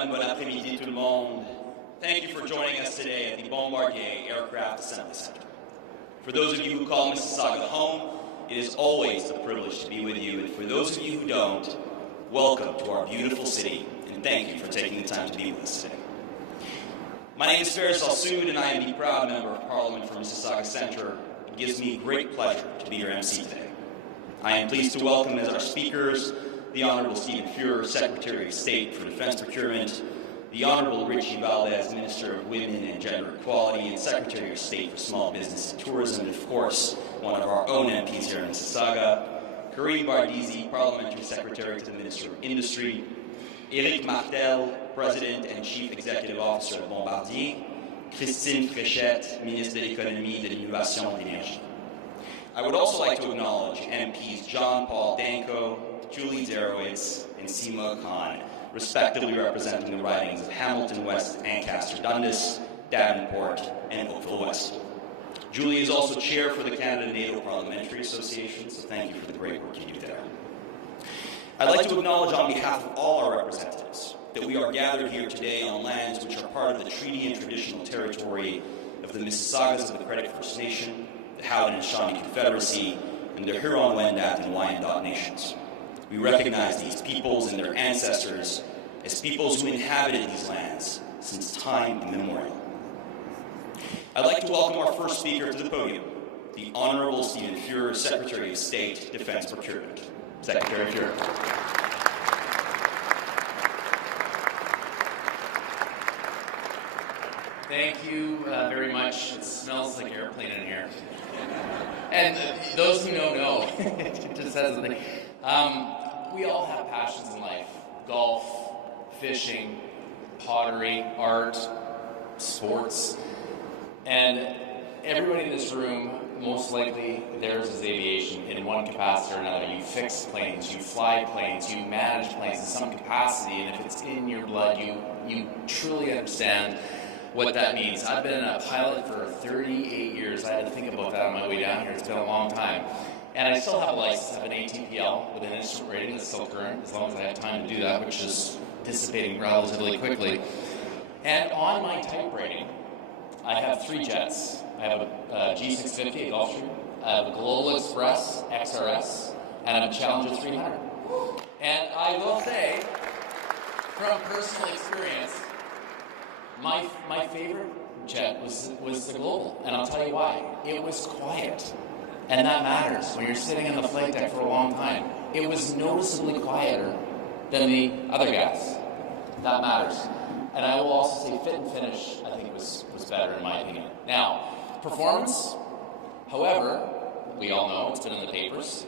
everyone. Bon après-midi tout le monde. Thank you for joining us today at the Bombardier Aircraft Assembly Center. For those of you who call Mississauga home, it is always a privilege to be with you. And for those of you who don't, welcome to our beautiful city, and thank you for taking the time to be with us today. My name is Faris Al-Sood, and I am the proud Member of Parliament for Mississauga Centre. It gives me great pleasure to be your MC today. I am pleased to welcome as our speakers the Honourable Stephen Fuhr, Secretary of State for Defence Procurement, the Honourable Rechie Valdez, Minister of Women and Gender Equality, and Secretary of State for Small Business and Tourism, and of course, one of our own MPs here in Mississauga, Bombardier, Parliamentary Secretary to the Minister of Industry, Éric Martel, President and Chief Executive Officer of Bombardier, Christine Fréchette, Ministre de l'Économie, de l'Innovation et de l'Énergie. I would also like to acknowledge MPs John Paul Danko, Julie Derowitz, and Seema Khan, respectively representing the ridings of Hamilton West, Ancaster Dundas, Davenport, and Oakville West. Julie is also chair for the Canada-NATO Parliamentary Association, so thank you for the great work you do there. I'd like to acknowledge on behalf of all our representatives that we are gathered here today on lands which are part of the treaty and traditional territory of the Mississaugas of the Credit First Nation, the Haudenosaunee Confederacy, and the Huron-Wendat and Wyandot nations. We recognize these peoples and their ancestors as peoples who inhabited these lands since time immemorial. I'd like to welcome our first speaker to the podium, the Honourable Stephen Fuhr, Secretary of State, Defence Procurement. Secretary Fuhr. Thank you very much. It smells like airplane in here. And those who know, it just says something. We all have passions in life. Golf, fishing, pottery, art, sports. And everybody in this room, most likely theirs is aviation in one capacity or another. You fix planes, you fly planes, you manage planes in some capacity, and if it's in your blood, you truly understand what that means. I've been a pilot for 38 years. I had to think about that on my way down here. It's been a long time. And I still have a license. I have an ATPL with an instrument rating that's still current, as long as I have time to do that, which is dissipating relatively quickly. And on my type rating, I have 3 jets. I have a G650, a Gulfstream, I have a Global Express XRS, and I have a Challenger 300. And I will say, from personal experience, my favorite jet was the Global, and I'll tell you why. It was quiet, and that matters when you're sitting on the flight deck for a long time. It was noticeably quieter than the other guys. That matters. And I will also say fit and finish, I think, was better in my opinion. Now, performance, however, we all know, it's been in the papers,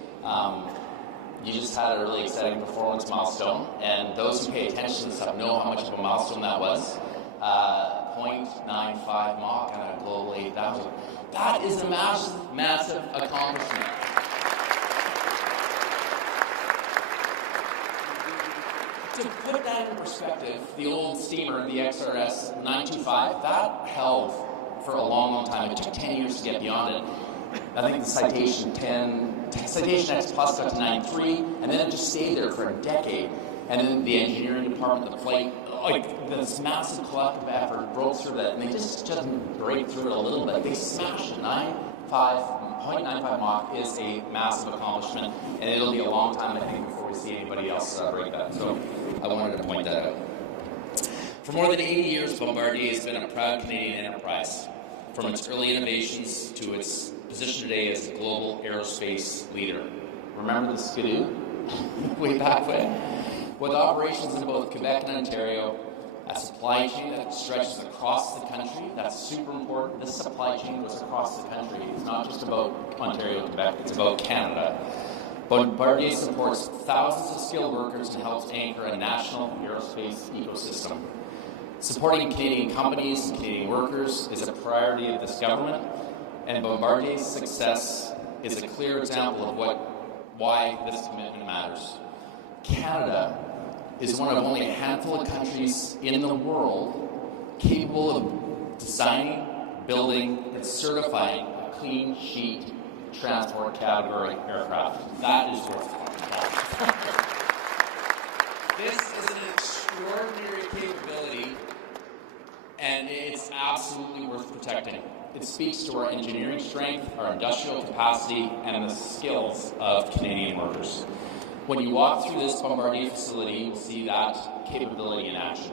you just had a really exciting performance milestone, and those who pay attention to this stuff know how much of a milestone that was. 0.95 Mach on a Global 8000. That is a massive, massive accomplishment. To put that in perspective, the old steamer, the XRS 925, that held for a long, long time. It took 10 years to get beyond it. I think the Citation X Plus got to 93, and then it just stayed there for a decade. And then the engineering department, the flight, like this massive collective effort broke through that, and they just didn't break through it a little bit. They smashed it. 0.95 Mach is a massive accomplishment, and it'll be a long time, I think, before we see anybody else break that. So I wanted to point that out. For more than 80 years, Bombardier has been a proud Canadian enterprise, from its early innovations to its position today as a global aerospace leader. Remember the Skidoo? Way back when? With operations in both Quebec and Ontario, a supply chain that stretches across the country. That's super important. This supply chain goes across the country. It's not just about Ontario and Quebec, it's about Canada. Bombardier supports thousands of skilled workers and helps anchor a national aerospace ecosystem. Supporting Canadian companies and Canadian workers is a priority of this government, and Bombardier's success is a clear example of why this commitment matters. Canada is one of only a handful of countries in the world capable of designing, building, and certifying a clean sheet transport category aircraft. That is worth talking about. This is an extraordinary capability, and it's absolutely worth protecting. It speaks to our engineering strength, our industrial capacity, and the skills of Canadian workers. When you walk through this Bombardier facility, you'll see that capability in action.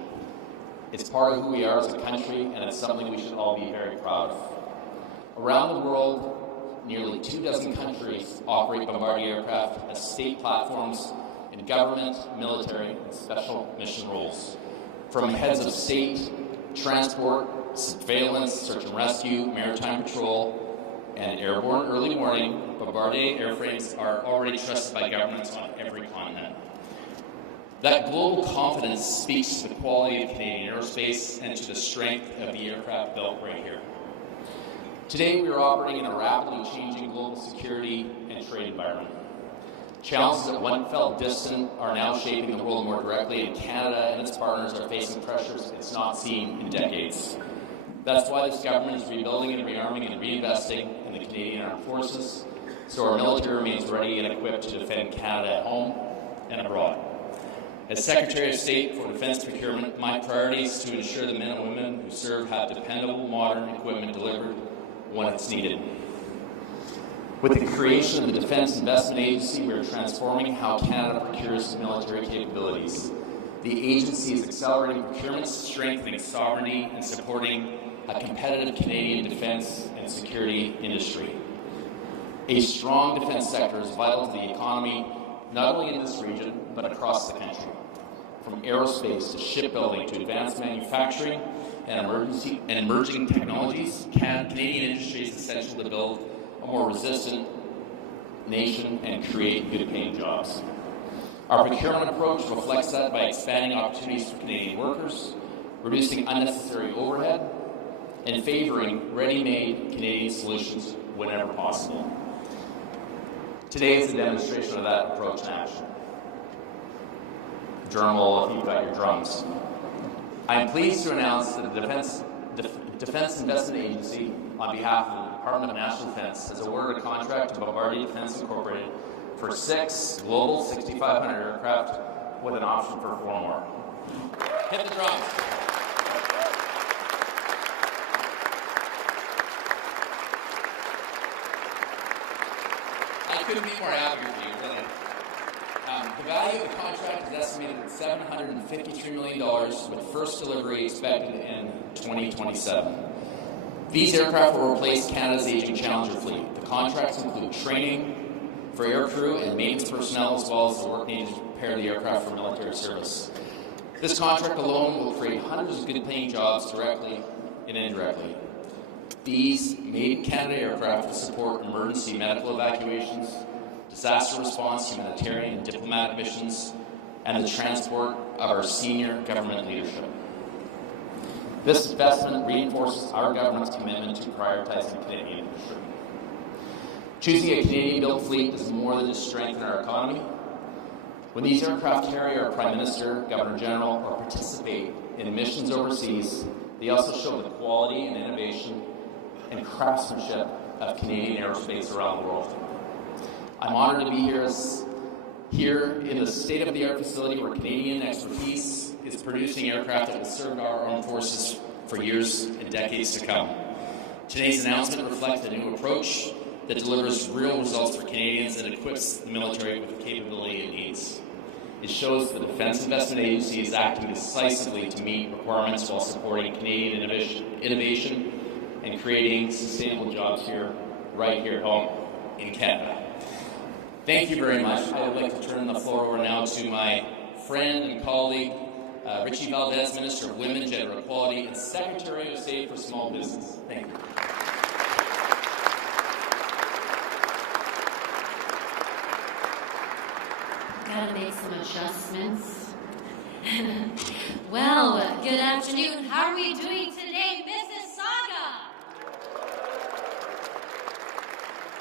It's part of who we are as a country, and it's something we should all be very proud of. Around the world, nearly 24 countries operate Bombardier aircraft as state platforms in government, military, and special mission roles. From heads of state, transport, surveillance, search and rescue, maritime patrol, and airborne early warning, Bombardier airframes are already trusted by governments on every continent. That global confidence speaks to the quality of Canadian aerospace and to the strength of the aircraft built right here. Today, we are operating in a rapidly changing global security and trade environment. Challenges that once felt distant are now shaping the world more directly, and Canada and its partners are facing pressures it's not seen in decades. That's why this government is rebuilding and rearming and reinvesting in the Canadian Armed Forces, so our military remains ready and equipped to defend Canada at home and abroad. As Secretary of State for Defense Procurement, my priority is to ensure the men and women who serve have dependable, modern equipment delivered when it's needed. With the creation of the Defense Investment Agency, we are transforming how Canada procures military capabilities. The agency is accelerating procurement, strengthening sovereignty, and supporting a competitive Canadian defense and security industry. A strong defense sector is vital to the economy, not only in this region, but across the country. From aerospace to shipbuilding to advanced manufacturing and emerging technologies, Canadian industry is essential to build a more resistant nation and create good-paying jobs. Our procurement approach reflects that by expanding opportunities for Canadian workers, reducing unnecessary overhead, and favoring ready-made Canadian solutions whenever possible. Today is a demonstration of that approach in action. Drum roll if you've got your drums. I am pleased to announce that the Defense Investment Agency, on behalf of the Department of National Defense, has awarded a contract to Bombardier Defense Incorporated for 6 Global 6500 aircraft with an option for 4 more. Hit the drums. I couldn't be more happy with you, really. The value of the contract is estimated at $753 million, with first delivery expected in 2027. These aircraft will replace Canada's aging Challenger fleet. The contracts include training for aircrew and maintenance personnel, as well as the work needed to prepare the aircraft for military service. This contract alone will create hundreds of good-paying jobs directly and indirectly. These made-in-Canada aircraft will support emergency medical evacuations, disaster response, humanitarian and diplomatic missions, and the transport of our senior government leadership. This investment reinforces our government's commitment to prioritizing Canadian industry. Choosing a Canadian-built fleet does more than just strengthen our economy. When these aircraft carry our Prime Minister, Governor General, or participate in missions overseas, they also show the quality and innovation and craftsmanship of Canadian aerospace around the world. I'm honored to be here in the state-of-the-art facility where Canadian expertise is producing aircraft that will serve our armed forces for years and decades to come. Today's announcement reflects a new approach that delivers real results for Canadians and equips the military with the capability it needs. It shows the Defense Investment Agency is acting decisively to meet requirements while supporting Canadian innovation and creating sustainable jobs right here at home in Canada. Thank you very much. I would like to turn the floor over now to my friend and colleague, Rechie Valdez, Minister of Women, Gender Equality, and Secretary of State for Small Business. Thank you. Gotta make some adjustments. Well, good afternoon. How are we doing today, Mississauga?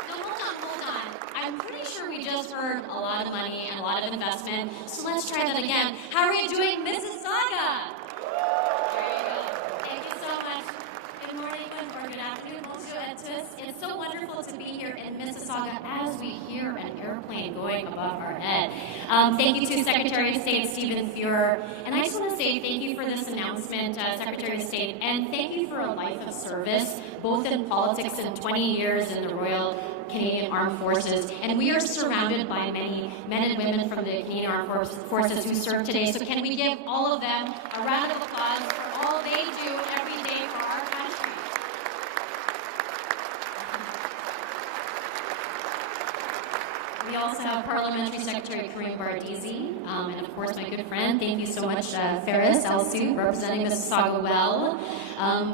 No, hold on. I'm pretty sure we just heard a lot of money and a lot of investment, so let's try that again. How are you doing, Mississauga? There you go. Thank you so much. Good morning or good afternoon. Bonjour à tous. It's so wonderful to be here in Mississauga as we hear an airplane going above our head. Thank you to Secretary of State Stephen Fuhr. And I just want to say thank you for this announcement, Secretary of State, and thank you for a life of service, both in politics and 20 years in the Royal Canadian Armed Forces. And we are surrounded by many men and women from the Canadian Armed Forces who serve today. So can we give all of them a round of applause for all they do every day for our country? We also have Parliamentary Secretary Karim Bardizi, and of course my good friend, thank you so much, Ferris Elsu, representing Mississauga well.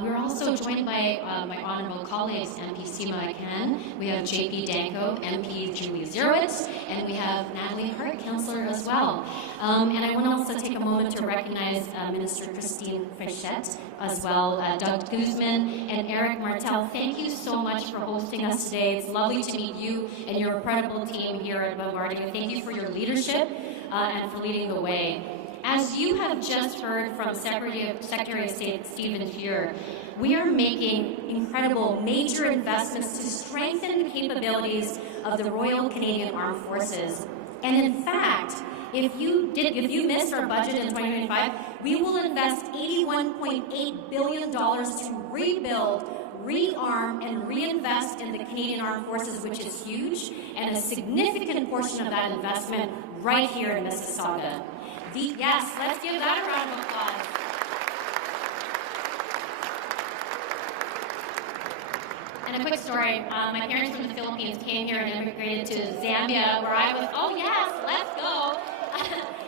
We're also joined by my honorable colleagues, MP Seema Khan, we have JP Danko, MP Julie Zerowitz, and we have Natalie Hart, Councillor as well. And I want to also take a moment to recognize Minister Christine Frechette as well, Doug Guzman and Eric Martel. Thank you so much for hosting us today. It's lovely to meet you and your incredible team here at Bombardier. Thank you for your leadership and for leading the way. As you have just heard from Secretary of State Stephen Fuhr, we are making incredible major investments to strengthen the capabilities of the Royal Canadian Armed Forces. And in fact, if you missed our budget in 2025, we will invest $81.8 billion to rebuild, rearm, and reinvest in the Canadian Armed Forces, which is huge, and a significant portion of that investment right here in Mississauga. Yes, let's give that a round of applause. And a quick story, my parents from the Philippines came here and immigrated to Zambia, where I was, oh yes, let's go.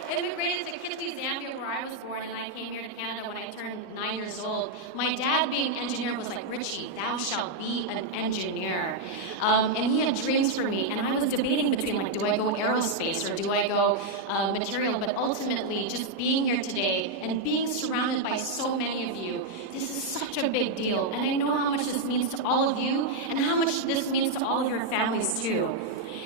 Immigrated to Kittu, Zambia, where I was born, and I came here to Canada when I turned 9 years old. My dad, being an engineer, was like, Rechie, thou shalt be an engineer. And he had dreams for me, and I was debating between, like, do I go aerospace or do I go material? But ultimately, just being here today and being surrounded by so many of you, this is such a big deal. And I know how much this means to all of you and how much this means to all of your families, too.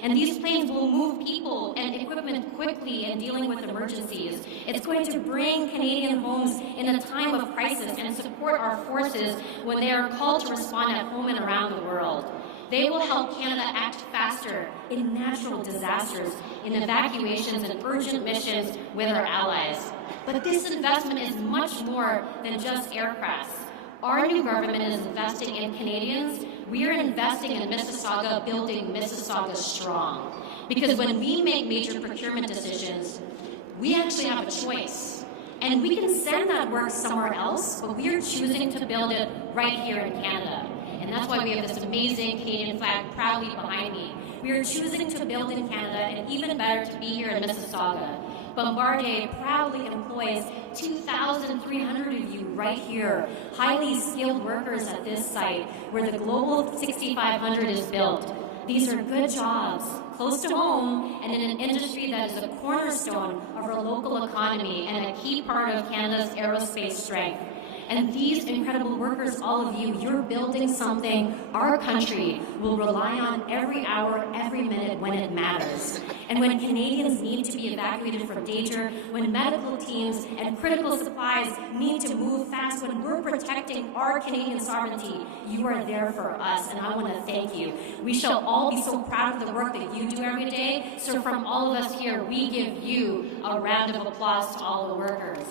And these planes will move people and equipment quickly in dealing with emergencies. It's going to bring Canadian homes in a time of crisis and support our forces when they are called to respond at home and around the world. They will help Canada act faster in natural disasters, in evacuations and urgent missions with our allies. But this investment is much more than just aircrafts. Our new government is investing in Canadians. We are investing in Mississauga, building Mississauga strong. Because when we make major procurement decisions, we actually have a choice. And we can send that work somewhere else, but we are choosing to build it right here in Canada. And that's why we have this amazing Canadian flag proudly behind me. We are choosing to build in Canada, and even better, to be here in Mississauga. Bombardier proudly employs 2,300 of you right here, highly skilled workers at this site where the Global 6500 is built. These are good jobs, close to home, and in an industry that is a cornerstone of our local economy and a key part of Canada's aerospace strength. And these incredible workers, all of you, you're building something our country will rely on every hour, every minute when it matters. And when Canadians need to be evacuated from danger, when medical teams and critical supplies need to move fast, when we're protecting our Canadian sovereignty, you are there for us, and I want to thank you. We shall all be so proud of the work that you do every day, so from all of us here, we give you a round of applause to all the workers.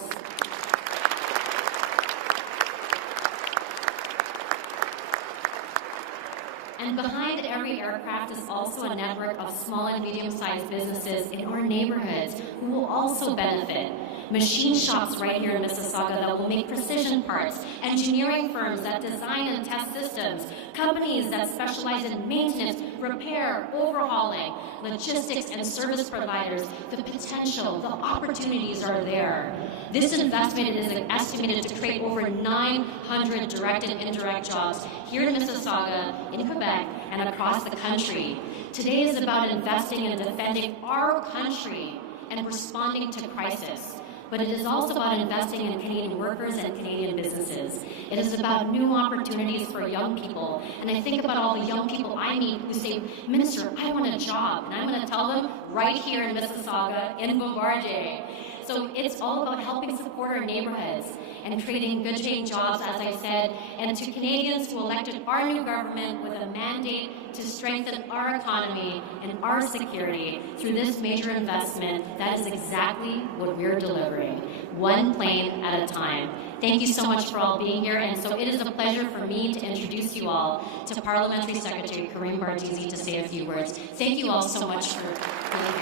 And behind every aircraft is also a network of small and medium-sized businesses in our neighborhoods who will also benefit. Machine shops right here in Mississauga that will make precision parts, engineering firms that design and test systems, companies that specialize in maintenance, repair, overhauling, logistics, and service providers. The potential, the opportunities are there. This investment is estimated to create over 900 direct and indirect jobs here in Mississauga, in Quebec, and across the country. Today is about investing in defending our country and responding to crisis. But it is also about investing in Canadian workers and Canadian businesses. It is about new opportunities for young people. And I think about all the young people I meet who say, Minister, I want a job. And I'm going to tell them right here in Mississauga, in Bombardier. So it's all about helping support our neighborhoods. and creating good-paying jobs, as I said, and to Canadians who elected our new government with a mandate to strengthen our economy and our security through this major investment, that is exactly what we're delivering, one plane at a time. Thank you so much for all being here, and so it is a pleasure for me to introduce you all to Parliamentary Secretary Karim Bardizi to say a few words. Thank you all so much for being here.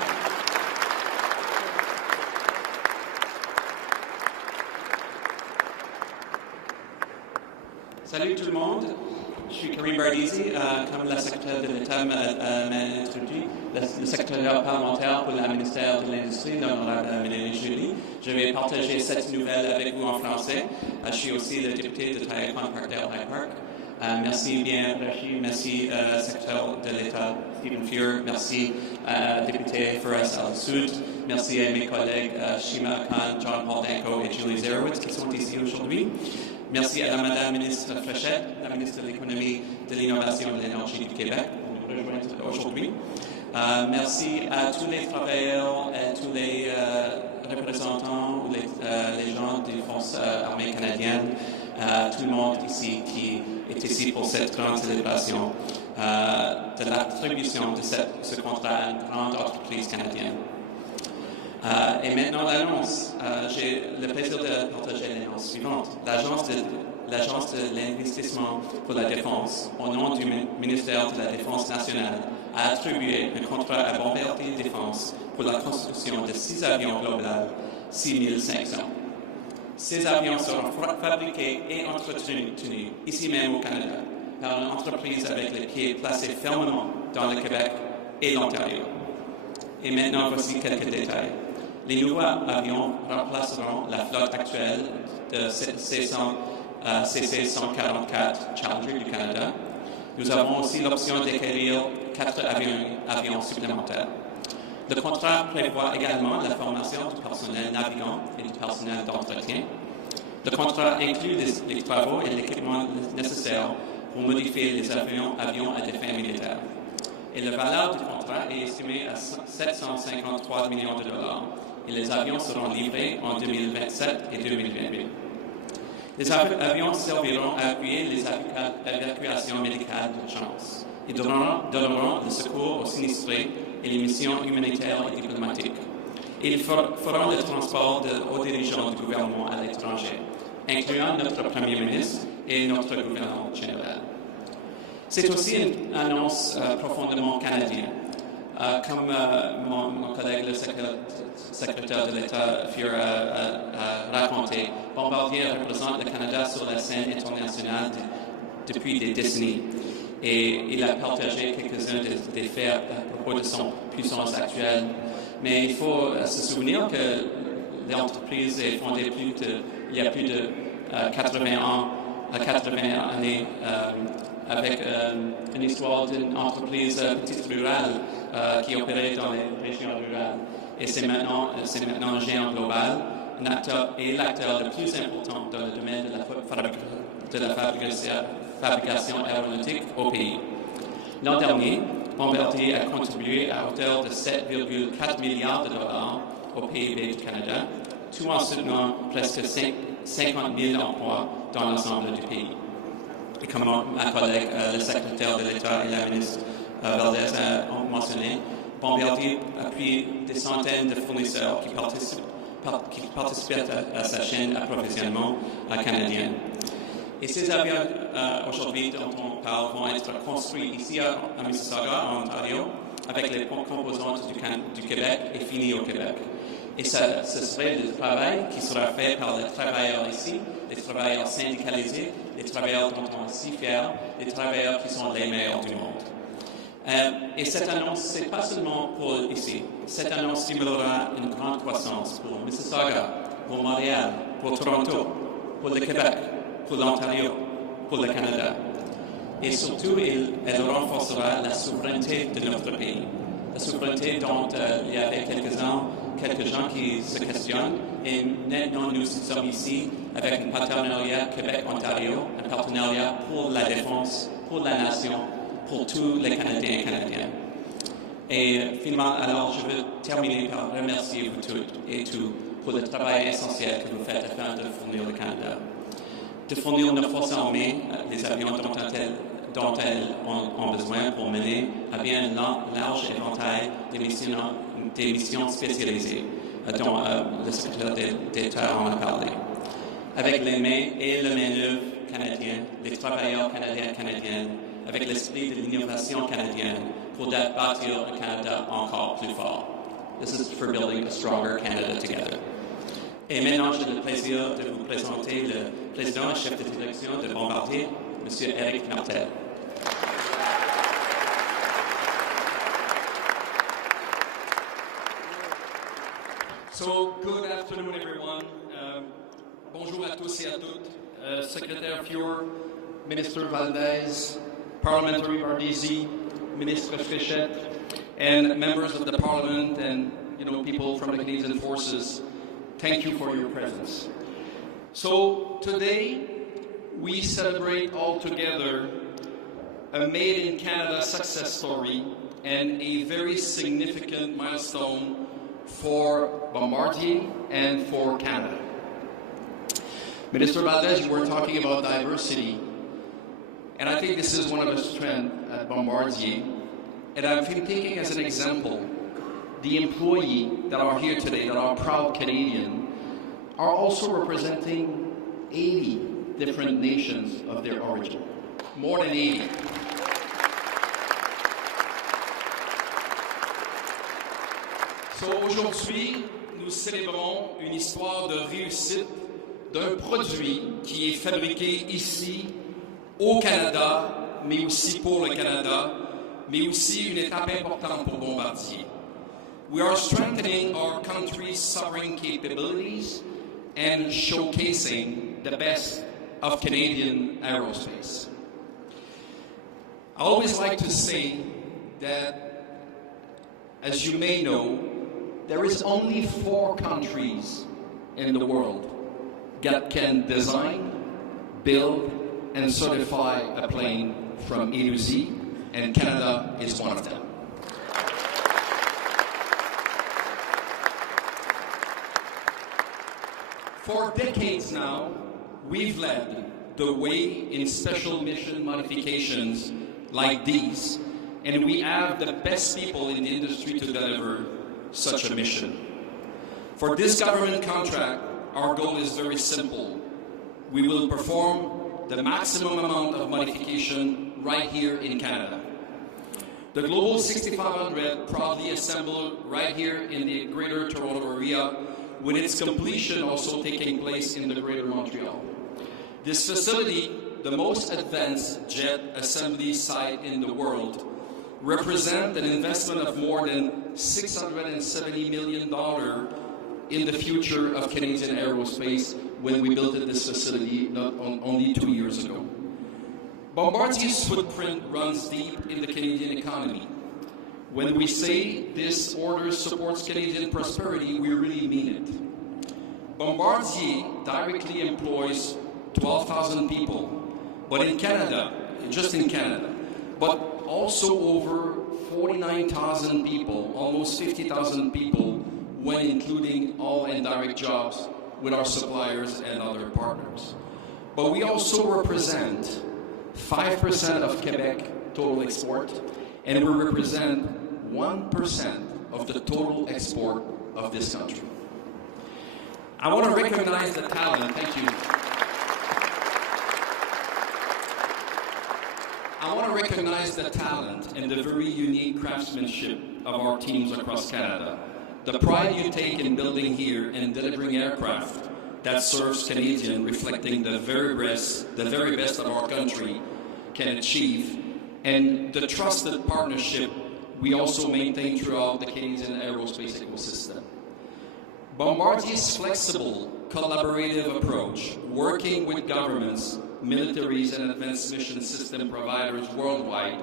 Salut tout le monde, je suis Karim Bardizi, comme la secrétaire de l'État m'a introduit, le secrétaire parlementaire pour le ministère de l'Industrie, l'honorable Mélanie Joly. Je vais partager cette nouvelle avec vous en français. Je suis aussi le député de Taïwan Parkdale High Park. Merci bien Rechie, merci secrétaire de l'État Stephen Fuhr, merci député Forest al Sud, merci à mes collègues Shima Khan, John Paul Danko et Julie Zerowitz qui sont ici aujourd'hui. Merci à la Madame ministre Fréchette, la ministre de l'Économie, de l'Innovation et de l'Énergie du Québec, pour nous rejoindre aujourd'hui. Merci à tous les travailleurs et tous les représentants ou les gens des forces armées canadiennes, tout le monde ici qui est ici pour cette grande célébration de l'attribution de ce contrat à une grande entreprise canadienne. Et maintenant l'annonce. J'ai le plaisir de partager l'annonce suivante. L'Agence de l'investissement pour la défense, au nom du ministère de la Défense nationale, a attribué un contrat à Bombardier Défense pour la construction de 6 avions global 6500. Ces avions seront fabriqués et entretenus ici même au Canada par une entreprise avec les pieds placés fermement dans le Québec et l'Ontario. Et maintenant, voici quelques détails. Les nouveaux avions remplaceront la flotte actuelle de CC-144 Challenger du Canada. Nous avons aussi l'option d'acquérir 4 avions supplémentaires. Le contrat prévoit également la formation du personnel navigant et du personnel d'entretien. Le contrat inclut les travaux et l'équipement nécessaires pour modifier les avions à des fins militaires. Et la valeur du contrat est estimée à 753 millions de dollars. Et les avions seront livrés en 2027 et 2028. Les avions serviront à appuyer les évacuations médicales d'urgence et donneront le secours aux sinistrés et les missions humanitaires et diplomatiques. Et ils feront le transport de hauts dirigeants du gouvernement à l'étranger, incluant notre Premier ministre et notre gouverneur général. C'est aussi une annonce profondément canadienne. Comme mon collègue, le secrétaire de l'État Fuhr a raconté, Bombardier représente le Canada sur la scène internationale depuis des décennies. Et il a partagé quelques-uns des faits à propos de son puissance actuelle. Mais il faut se souvenir que l'entreprise est fondée il y a plus de 80 années avec une histoire d'une entreprise petite rurale qui opérait dans les régions rurales. Et c'est maintenant un géant global, l'acteur le plus important dans le domaine de la fabrication aéronautique au pays. L'an dernier, Bombardier a contribué à hauteur de 7,4 milliards de dollars au PIB du Canada, tout en soutenant presque 50 000 emplois dans l'ensemble du pays. Et comme ma collègue, le secrétaire de l'État et la ministre Valdez ont mentionné, Bombardier appuie des centaines de fournisseurs qui participent à sa chaîne d'approvisionnement canadienne. Et ces avions, aujourd'hui, dont on parle, vont être construits ici à Mississauga, en Ontario, avec les composantes du Québec et finis au Québec. Et ce serait le travail qui sera fait par les travailleurs ici, les travailleurs syndicalisés, les travailleurs dont on est si fiers, les travailleurs qui sont les meilleurs du monde. Et cette annonce, ce n'est pas seulement pour ici. Cette annonce stimulera une grande croissance pour Mississauga, pour Montréal, pour Toronto, pour le Québec, pour l'Ontario, pour le Canada. Et surtout, elle renforcera la souveraineté de notre pays. La souveraineté dont il y avait quelques gens qui se questionnent. Et maintenant, nous sommes ici avec un partenariat Québec-Ontario, un partenariat pour la défense, pour la nation, pour tous les Canadiens et Canadiennes. Et finalement, alors, je veux terminer par remercier vous toutes et tous pour le travail essentiel que vous faites afin de fournir le Canada. De fournir nos forces armées les avions dont elles ont besoin pour mener à bien un large éventail des missions spécialisées, dont le secrétaire d'État en a parlé. Avec les mains et le main-d'œuvre canadien, les travailleurs canadiens, avec l'esprit de l'innovation canadienne pour bâtir un Canada encore plus fort. This is for building a stronger Canada together. Et maintenant, j'ai le plaisir de vous présenter le président et chef de direction de Bombardier, M. Éric Martel. So, good afternoon, everyone. Bonjour à tous et à toutes. Secrétaire Fuhr, Minister Valdez, Parliamentary Bombardier, Minister Rechie, and members of the Parliament and people from the Canadian Forces. Thank you for your presence. So today we celebrate all together a Made in Canada success story and a very significant milestone for Bombardier and for Canada. Minister Valdez, you were talking about diversity, and I think this is one of the strengths at Bombardier. And I've been taking as an example the employees that are here today, that are proud Canadian, are also representing 80 different nations of their origin. More than 80. So aujourd'hui, nous célébrons une histoire de réussite d'un produit qui est fabriqué ici, au Canada, mais aussi pour le Canada, mais aussi une étape importante pour Bombardier. We are strengthening our country's sovereign capabilities and showcasing the best of Canadian aerospace. I always like to say that, as you may know, there is only 4 countries in the world that can design, build, and certify a plane from A to Z, and Canada is one of them. For decades now, we've led the way in special mission modifications like these, and we have the best people in the industry to deliver such a mission. For this government contract, our goal is very simple. We will perform the maximum amount of modification right here in Canada. The Global 6500 proudly assembled right here in the Greater Toronto area, with its completion also taking place in the Greater Montreal. This facility, the most advanced jet assembly site in the world, represents an investment of more than $670 million in the future of Canadian aerospace when we built this facility only 2 years ago. Bombardier's footprint runs deep in the Canadian economy. When we say this order supports Canadian prosperity, we really mean it. Bombardier directly employs 12,000 people, but in Canada, just in Canada, but also over 49,000 people, almost 50,000 people, when including all indirect jobs with our suppliers and other partners. But we also represent 5% of Quebec total export, and we represent 1% of the total export of this country. I want to recognize the talent, thank you. I want to recognize the talent and the very unique craftsmanship of our teams across Canada. The pride you take in building here and delivering aircraft that serves Canadians, reflecting the very best of our country can achieve, and the trusted partnership we also maintain throughout the Canadian aerospace ecosystem. Bombardier's flexible, collaborative approach, working with governments, militaries, and advanced mission system providers worldwide,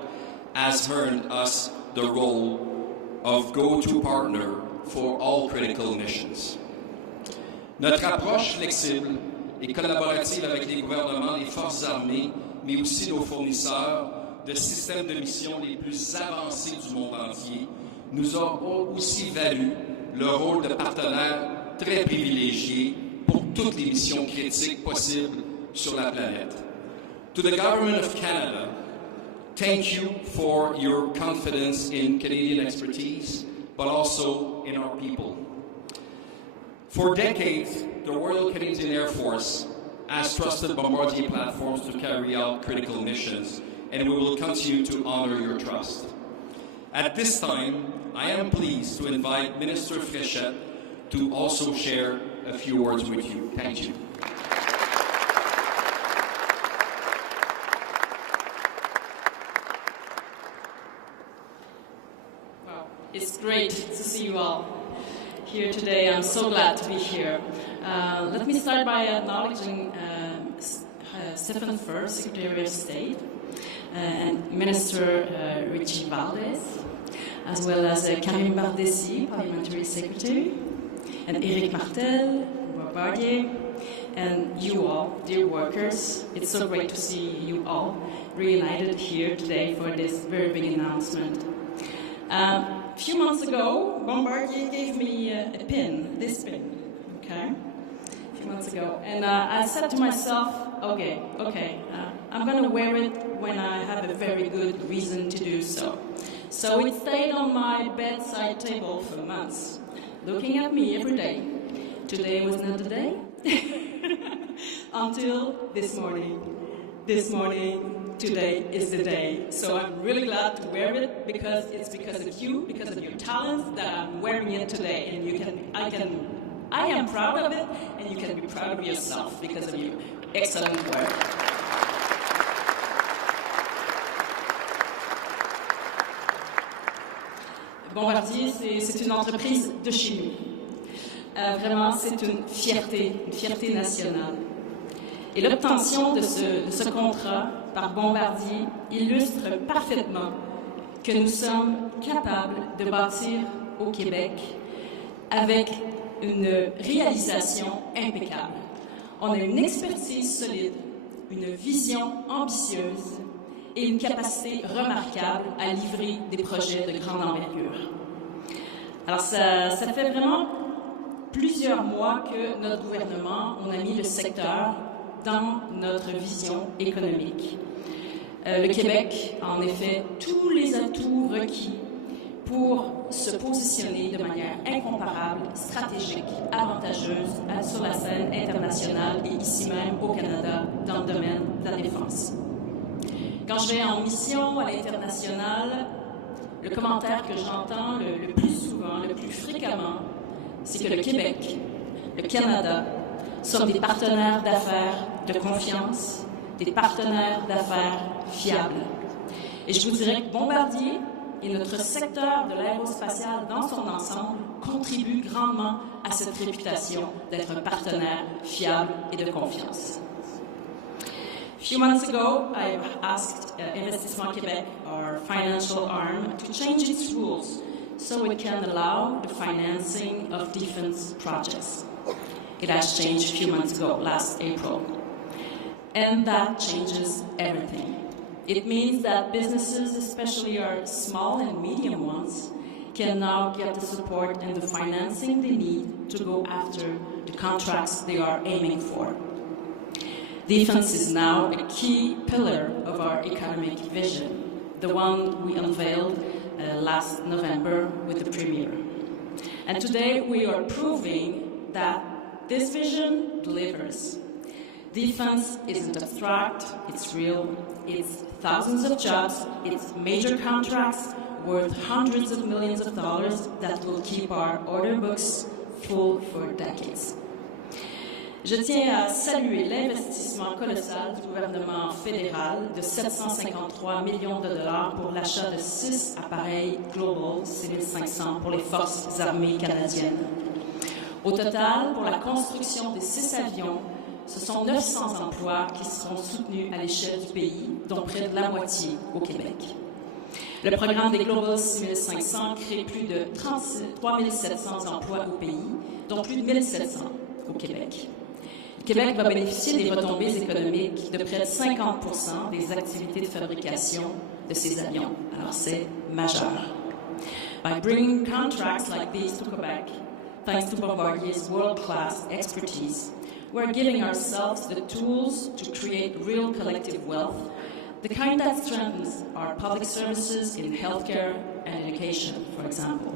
has earned us the role of go-to partner for all critical missions. Notre approche flexible et collaborative avec les gouvernements, les forces armées, mais aussi nos fournisseurs de systèmes de mission les plus avancés du monde entier, nous auront aussi valu le rôle de partenaire très privilégié pour toutes les missions critiques possibles sur la planète. To the Government of Canada, thank you for your confidence in Canadian expertise, but also in our people. For decades, the Royal Canadian Air Force has trusted Bombardier platforms to carry out critical missions, and we will continue to honor your trust. At this time, I am pleased to invite Minister Rechie to also share a few words with you. Thank you. Wow, it's great to see you all here today. I'm so glad to be here. Let me start by acknowledging Stephen Fuhr, Secretary of State, and Minister Rechie Valdez, as well as Camille Bombardier, Parliamentary Secretary, and Eric Martel, Bombardier, and you all, dear workers. It's so great to see you all reunited here today for this very big announcement. A few months ago, Bombardier gave me a pin, this pin, okay? A few months ago. And I said to myself, okay, I'm going to wear it when I have a very good reason to do so. So it stayed on my bedside table for months, looking at me every day. Today was not the day. Until this morning. This morning, today is the day. So I'm really glad to wear it because it's because of you, because of your talents that I'm wearing it today. And I am proud of it, and you can be proud of yourself because of your excellent work. Bombardier, c'est une entreprise de chez nous. Vraiment, c'est une fierté nationale. Et l'obtention de ce contrat par Bombardier illustre parfaitement que nous sommes capables de bâtir au Québec avec une réalisation impeccable. On a une expertise solide, une vision ambitieuse et une capacité remarquable à livrer des projets de grande envergure. Alors ça fait vraiment plusieurs mois que notre gouvernement, on a mis le secteur dans notre vision économique. Le Québec a en effet tous les atouts requis pour se positionner de manière incomparable, stratégique, avantageuse sur la scène internationale et ici même au Canada dans le domaine de la défense. Quand je vais en mission à l'international, le commentaire que j'entends le plus souvent, le plus fréquemment, c'est que le Québec, le Canada, sont des partenaires d'affaires de confiance, des partenaires d'affaires fiables. Et je vous dirais que Bombardier et notre secteur de l'aérospatial dans son ensemble contribuent grandement à cette réputation d'être un partenaire fiable et de confiance. A few months ago, I asked Investissement Québec, our financial arm, to change its rules so it can allow the financing of defense projects. It has changed a few months ago, last April. And that changes everything. It means that businesses, especially our small and medium ones, can now get the support and the financing they need to go after the contracts they are aiming for. Defense is now a key pillar of our economic vision, the one we unveiled last November with the Premier. And today we are proving that this vision delivers. Defense isn't abstract, it's real, it's thousands of jobs, it's major contracts worth hundreds of millions of dollars that will keep our order books full for decades. Je tiens à saluer l'investissement colossal du gouvernement fédéral de 753 millions de dollars pour l'achat de 6 appareils Global 6500 pour les forces armées canadiennes. Au total, pour la construction des 6 avions, ce sont 900 emplois qui seront soutenus à l'échelle du pays, dont près de la moitié au Québec. Le programme des Global 6500 crée plus de 33 700 emplois au pays, dont plus de 1 700 au Québec. Le Québec va bénéficier des retombées économiques de près de 50% des activités de fabrication de ces avions. Alors c'est majeur. By bringing contracts like these to Quebec, thanks to Bombardier's world-class expertise, we're giving ourselves the tools to create real collective wealth, the kind that strengthens our public services in healthcare and education, for example.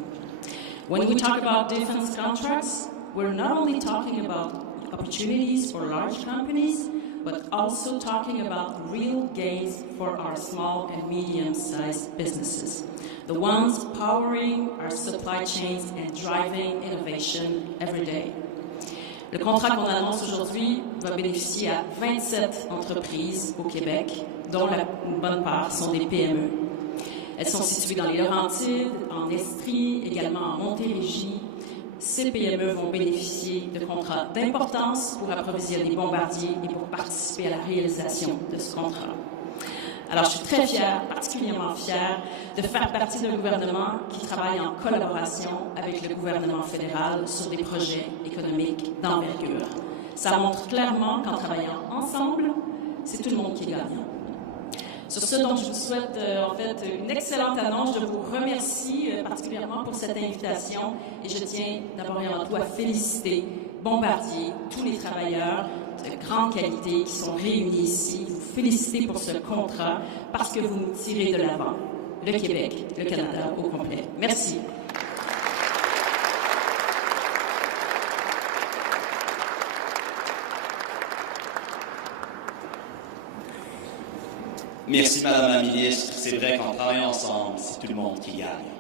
When we talk about defense contracts, we're not only talking about opportunities for large companies, but also talking about real gains for our small and medium-sized businesses, the ones powering our supply chains and driving innovation every day. Le contrat qu'on annonce aujourd'hui va bénéficier à 27 entreprises au Québec, dont une bonne part sont des PME. Elles sont situées dans les Laurentides, en Estrie, également en Montérégie. Ces PME vont bénéficier de contrats d'importance pour approvisionner Bombardier et pour participer à la réalisation de ce contrat. Alors, je suis très fière, particulièrement fière, de faire partie d'un gouvernement qui travaille en collaboration avec le gouvernement fédéral sur des projets économiques d'envergure. Ça montre clairement qu'en travaillant ensemble, c'est tout le monde qui est gagnant. Sur ce, donc, je vous souhaite en fait une excellente annonce. Je vous remercie particulièrement pour cette invitation et je tiens d'abord et avant tout à féliciter Bombardier, tous les travailleurs de grande qualité qui sont réunis ici. Vous féliciter pour ce contrat parce que vous nous tirez de l'avant, le Québec, le Canada au complet. Merci. Merci, Madame la Ministre. C'est vrai qu'en travaillant ensemble, c'est tout le monde qui gagne.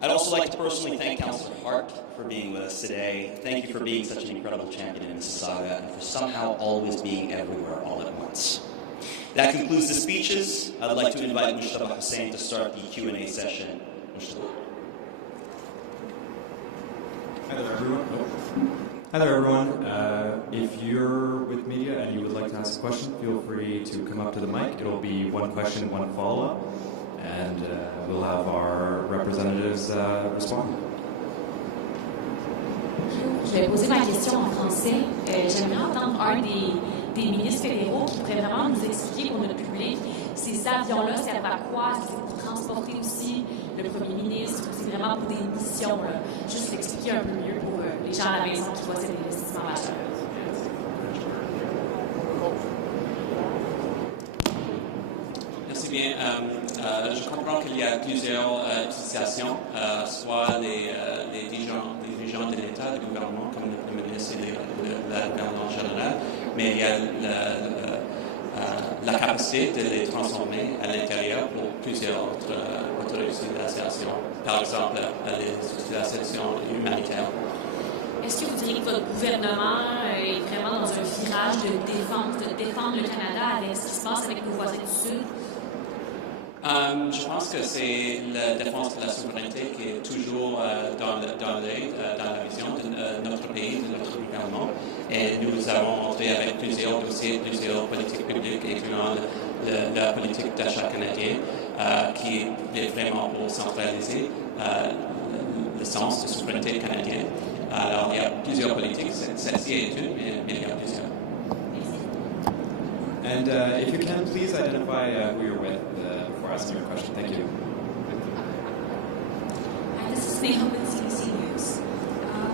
I'd also like to personally thank Councillor Hart for being with us today. Thank you for being such an incredible champion in Mississauga and for somehow always being everywhere all at once. That concludes the speeches. I'd like to invite Mustafa Hussain to start the Q&A session. Mustafa. Hi there, everyone. Hi there, everyone. If you're with media and you would like to ask a question, feel free to come up to the mic. It'll be one question, one follow-up, and we'll have our representatives respond. Je vais poser ma question en français. J'aimerais entendre un des ministres fédéraux qui pourrait vraiment nous expliquer pour notre public ces avions-là servent à quoi? Est-ce que c'est pour transporter aussi le premier ministre ou c'est vraiment pour des missions? Juste l'expliquer un peu mieux pour les gens à la maison qui voient cet investissement majeur. Merci bien. Je comprends qu'il y a plusieurs utilisations, soit les dirigeants de l'État, du gouvernement, comme le ministre et le gouvernement général, mais il y a la capacité de les transformer à l'intérieur pour plusieurs autres utilisations, par exemple les utilisations humanitaires. Est-ce que vous diriez que votre gouvernement est vraiment dans un virage de défense, de défendre le Canada avec ce qui se passe avec nos voisins du Sud? Je pense que c'est la défense de la souveraineté qui est toujours dans la vision de notre pays, de notre gouvernement. Et nous avons entré avec plusieurs dossiers, plusieurs politiques publiques, incluant la politique d'achat canadien, qui est vraiment pour centraliser le sens de souveraineté canadienne. Alors, il y a plusieurs politiques. Celle-ci est une, mais il y a plusieurs. And if you can, please identify who you're with before asking your question. Thank you. Hi, this is Neha with CBC News.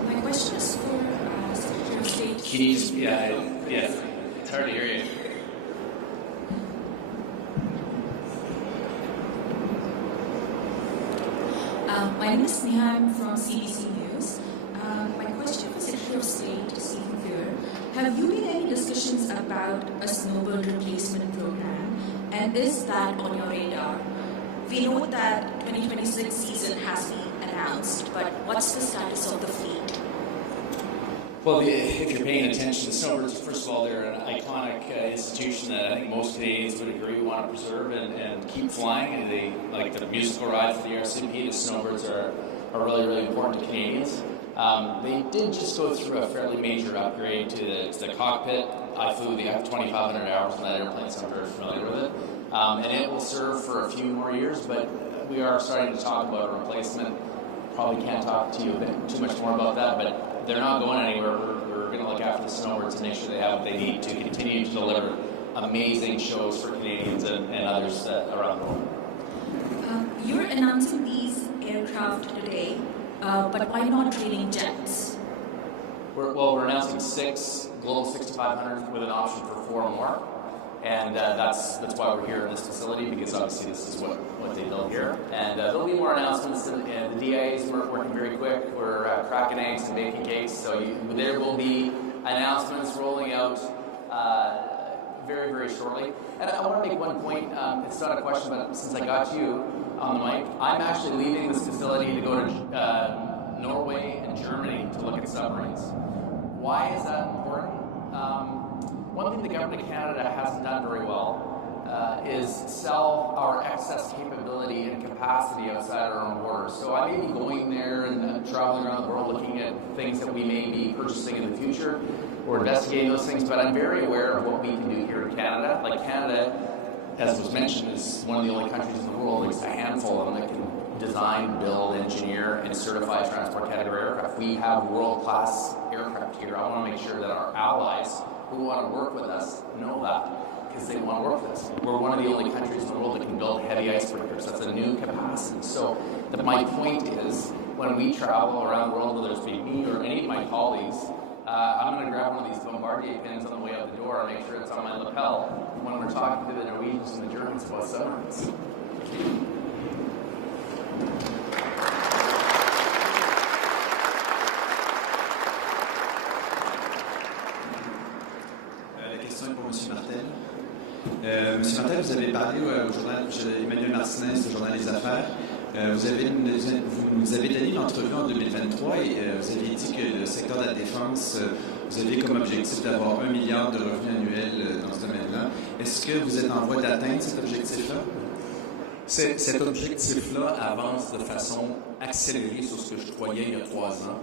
My question is for Secretary of State. Can you just, yeah, it's hard to hear you. My name is Neha, I'm from CBC News. My question for Secretary of State, Stephen Fuhr. Have you been any discussions about a snowbird replacement program, and is that on your radar? We know that 2026 season has been announced, but what's the status of the fleet? Well, if you're paying attention, snowbirds, first of all, they're an iconic institution that I think most Canadians would agree we want to preserve and keep flying. And they, like the musical ride for the RCP, the snowbirds are really, really important to Canadians. They did just go through a fairly major upgrade to the cockpit. I flew the F-2500 hours on that airplane, so I'm very familiar with it. And it will serve for a few more years, but we are starting to talk about a replacement. Probably can't talk to you a bit too much more about that, but they're not going anywhere. We're going to look after the snowbirds and make sure they have what they need to continue to deliver amazing shows for Canadians and others around the world. You're announcing these aircraft today. but why not training jets? We're announcing 6 Global 6500s with an option for 4 more. And that's why we're here in this facility, because obviously this is what they build here. And there'll be more announcements, and the DIAs are working very quick. We're cracking eggs and baking cakes, so there will be announcements rolling out very, very shortly. And I want to make one point. It's not a question, but since I got you on the mic, I'm actually leaving this facility to go to Norway and Germany to look at submarines. Why is that important? One thing the government of Canada hasn't done very well is sell our excess capability and capacity outside our own borders. So I may be going there and traveling around the world looking at things that we may be purchasing in the future or investigating those things, but I'm very aware of what we can do here in Canada. Like Canada, as was mentioned, is one of the only countries in the world, there's a handful of them that can design, build, engineer, and certify transport category aircraft. We have world-class aircraft here. I want to make sure that our allies who want to work with us know that, because they want to work with us. We're one of the only countries in the world that can build heavy icebreakers. That's a new capacity. So my point is, when we travel around the world, whether it's me or any of my colleagues, I'm going to grab one of these Bombardier pins on the way out the door and make sure it's on my lapel when we're talking to the Norwegians and the Germans about submarines. Monsieur Martel. Monsieur Martel, vous avez parlé au journal Emmanuel Martinez, au journal Les Affaires. Vous nous avez donné une entrevue en 2023 et vous aviez dit que le secteur de la défense, vous avez comme objectif d'avoir 1 milliard de revenus annuels dans ce domaine-là. Est-ce que vous êtes en voie d'atteindre cet objectif-là? Cet objectif-là avance de façon accélérée sur ce que je croyais il y a 3 ans.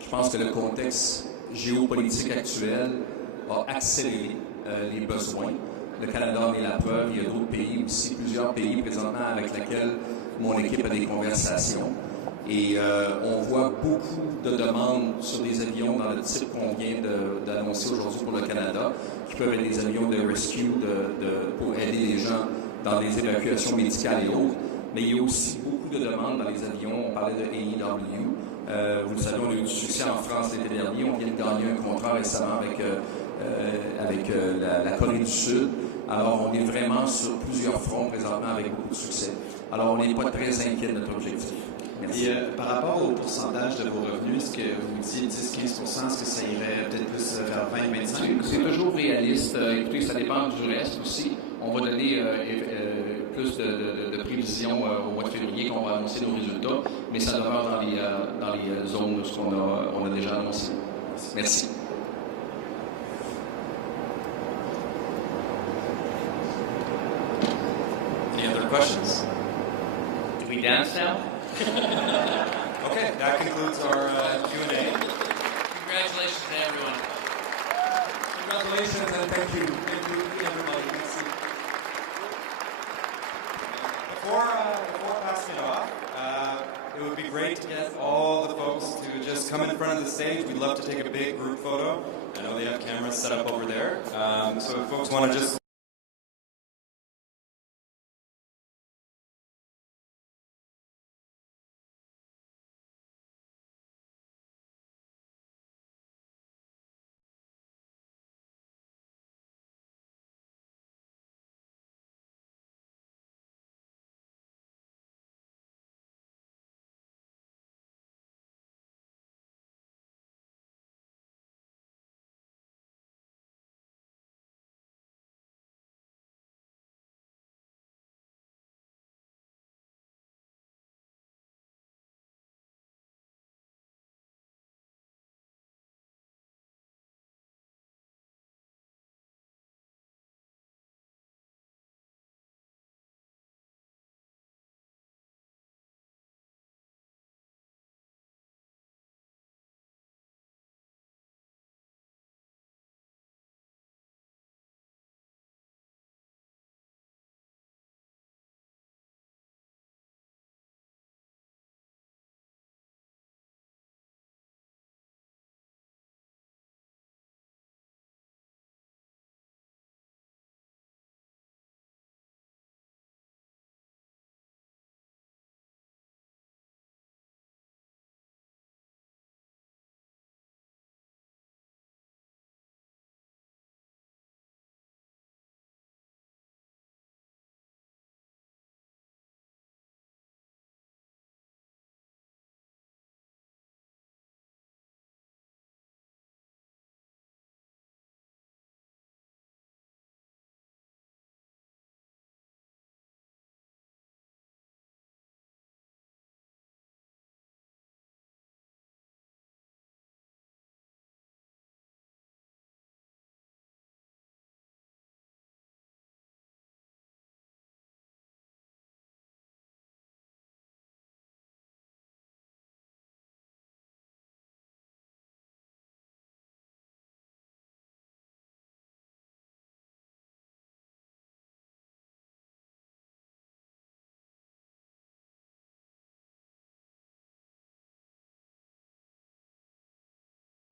Je pense que le contexte géopolitique actuel a accéléré les besoins. Le Canada en est la preuve. Il y a d'autres pays aussi, plusieurs pays présentement avec lesquels mon équipe a des conversations. Et on voit beaucoup de demandes sur des avions dans le type qu'on vient d'annoncer aujourd'hui pour le Canada, qui peuvent être des avions de rescue pour aider les gens dans les évacuations médicales et autres. Mais il y a aussi beaucoup de demandes dans les avions. On parlait de AEW. Vous le savez, on a eu du succès en France l'été dernier. On vient de gagner un contrat récemment avec la Corée du Sud. Alors, on est vraiment sur plusieurs fronts présentement avec beaucoup de succès. Alors, on n'est pas très inquiet de notre objectif. Merci. Et par rapport au pourcentage de vos revenus, est-ce que vous dites 10-15%, est-ce que ça irait peut-être plus vers 20-25%? C'est toujours réaliste. Écoutez, ça dépend du reste aussi. On va donner plus de prévisions au mois de février quand on va annoncer nos résultats, mais ça demeure dans les zones de ce qu'on a déjà annoncé. Merci. Any other questions? Do we dance now? Okay, that concludes our Q&A. Congratulations to everyone. Congratulations and thank you. Thank you, everybody. Before passing it off, it would be great to get all the folks to just come in front of the stage. We'd love to take a big group photo. I know they have cameras set up over there. So if folks want to just